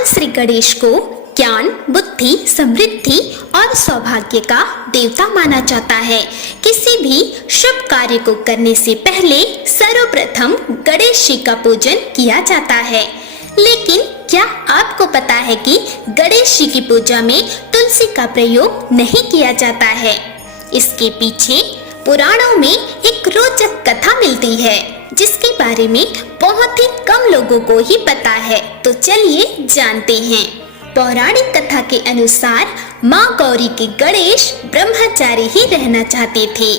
भगवान श्री गणेश को ज्ञान, बुद्धि, समृद्धि और सौभाग्य का देवता माना जाता है। किसी भी शुभ कार्य को करने से पहले सर्वप्रथम गणेश जी का पूजन किया जाता है। लेकिन क्या आपको पता है कि गणेश जी की पूजा में तुलसी का प्रयोग नहीं किया जाता है? इसके पीछे पुराणों में एक रोचक कथा मिलती है, जिसके बारे में बहुत ही कम लोगों को ही पता है। तो चलिए जानते हैं। पौराणिक कथा के अनुसार माँ गौरी के गणेश ब्रह्मचारी ही रहना चाहते थे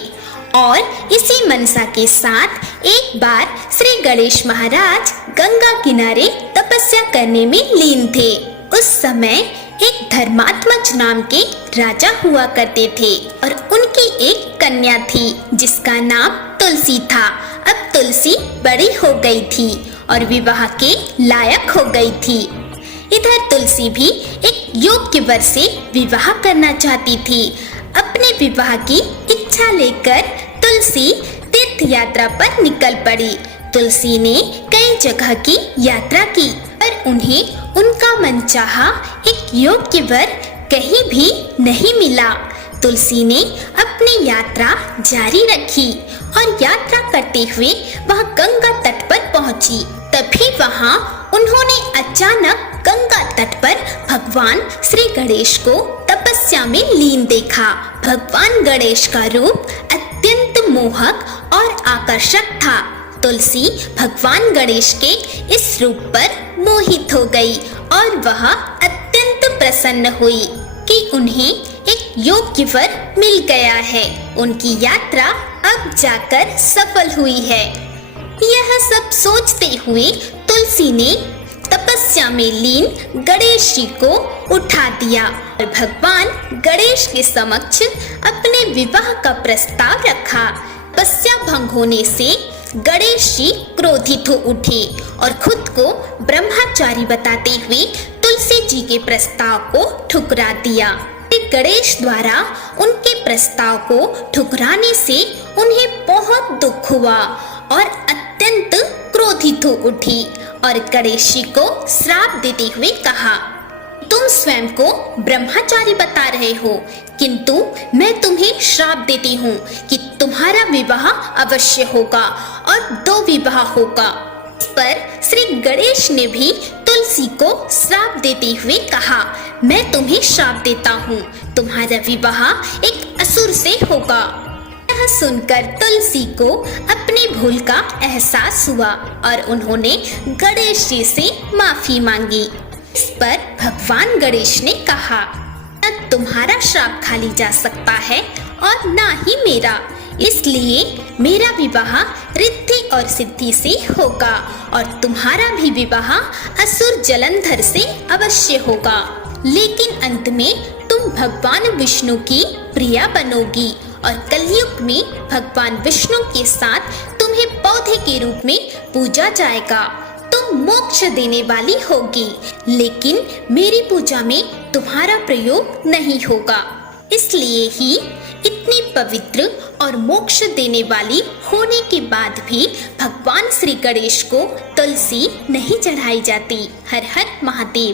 और इसी मनसा के साथ एक बार श्री गणेश महाराज गंगा किनारे तपस्या करने में लीन थे। उस समय एक धर्मात्मज नाम के राजा हुआ करते थे और उनकी एक कन्या थी जिसका नाम तुलसी था। अब तुलसी बड़ी हो गई थी और विवाह के लायक हो गई थी। इधर तुलसी भी एक योग्य वर से विवाह करना चाहती थी। अपने विवाह की इच्छा लेकर तुलसी तीर्थ यात्रा पर निकल पड़ी। तुलसी ने कई जगह की यात्रा की पर उन्हें उनका मनचाहा एक योग्य वर कहीं भी नहीं मिला। तुलसी ने अपनी यात्रा जारी रखी और यात्रा करते हुए वह गंगा तट पर पहुंची। तभी वहां उन्होंने अचानक गंगा तट पर भगवान श्री गणेश को तपस्या में लीन देखा। भगवान गणेश का रूप अत्यंत मोहक और आकर्षक था। तुलसी भगवान गणेश के इस रूप पर मोहित हो गई और वह अत्यंत प्रसन्न हुई कि उन्हें एक योग्य वर मिल गया है। उनकी यात्रा अब जाकर सफल हुई है। यह सब सोचते हुए तुलसी ने तपस्या में लीन गणेश जी को उठा दिया और भगवान गणेश के समक्ष अपने विवाह का प्रस्ताव रखा। तपस्या भंग होने से गणेश जी क्रोधित हो उठे और खुद को ब्रह्मचारी बताते हुए तुलसी जी के प्रस्ताव को ठुकरा दिया। गणेश द्वारा उनके प्रस्ताव को ठुकराने से उन्हें बहुत दुख हुआ और अत्यंत क्रोधित हो उठी और गणेश जी को श्राप देते हुए कहा, तुम स्वयं को ब्रह्मचारी बता रहे हो, किंतु मैं तुम्हें श्राप देती हूँ कि तुम्हारा विवाह अवश्य होगा और 2 विवाह होगा। इस पर श्री गणेश ने भी तुलसी को श्राप देते हुए कहा, मैं तुम्हें श्राप देता हूँ, तुम्हारा विवाह एक असुर से होगा। यह सुनकर तुलसी को अपनी भूल का एहसास हुआ और उन्होंने गणेश जी से माफी मांगी। इस पर भगवान गणेश ने कहा, न तुम्हारा श्राप खाली जा सकता है और ना ही मेरा, इसलिए मेरा विवाह रिद्धि और सिद्धि से होगा और तुम्हारा भी विवाह असुर जलंधर से अवश्य होगा। लेकिन अंत में तुम भगवान विष्णु की प्रिया बनोगी और कलयुग में भगवान विष्णु के साथ तुम्हें पौधे के रूप में पूजा जाएगा। तुम मोक्ष देने वाली होगी, लेकिन मेरी पूजा में तुम्हारा प्रयोग नहीं होगा। इसलिए ही इतनी पवित्र और मोक्ष देने वाली होने के बाद भी भगवान श्री गणेश को तुलसी नहीं चढ़ाई जाती। हर हर महादेव।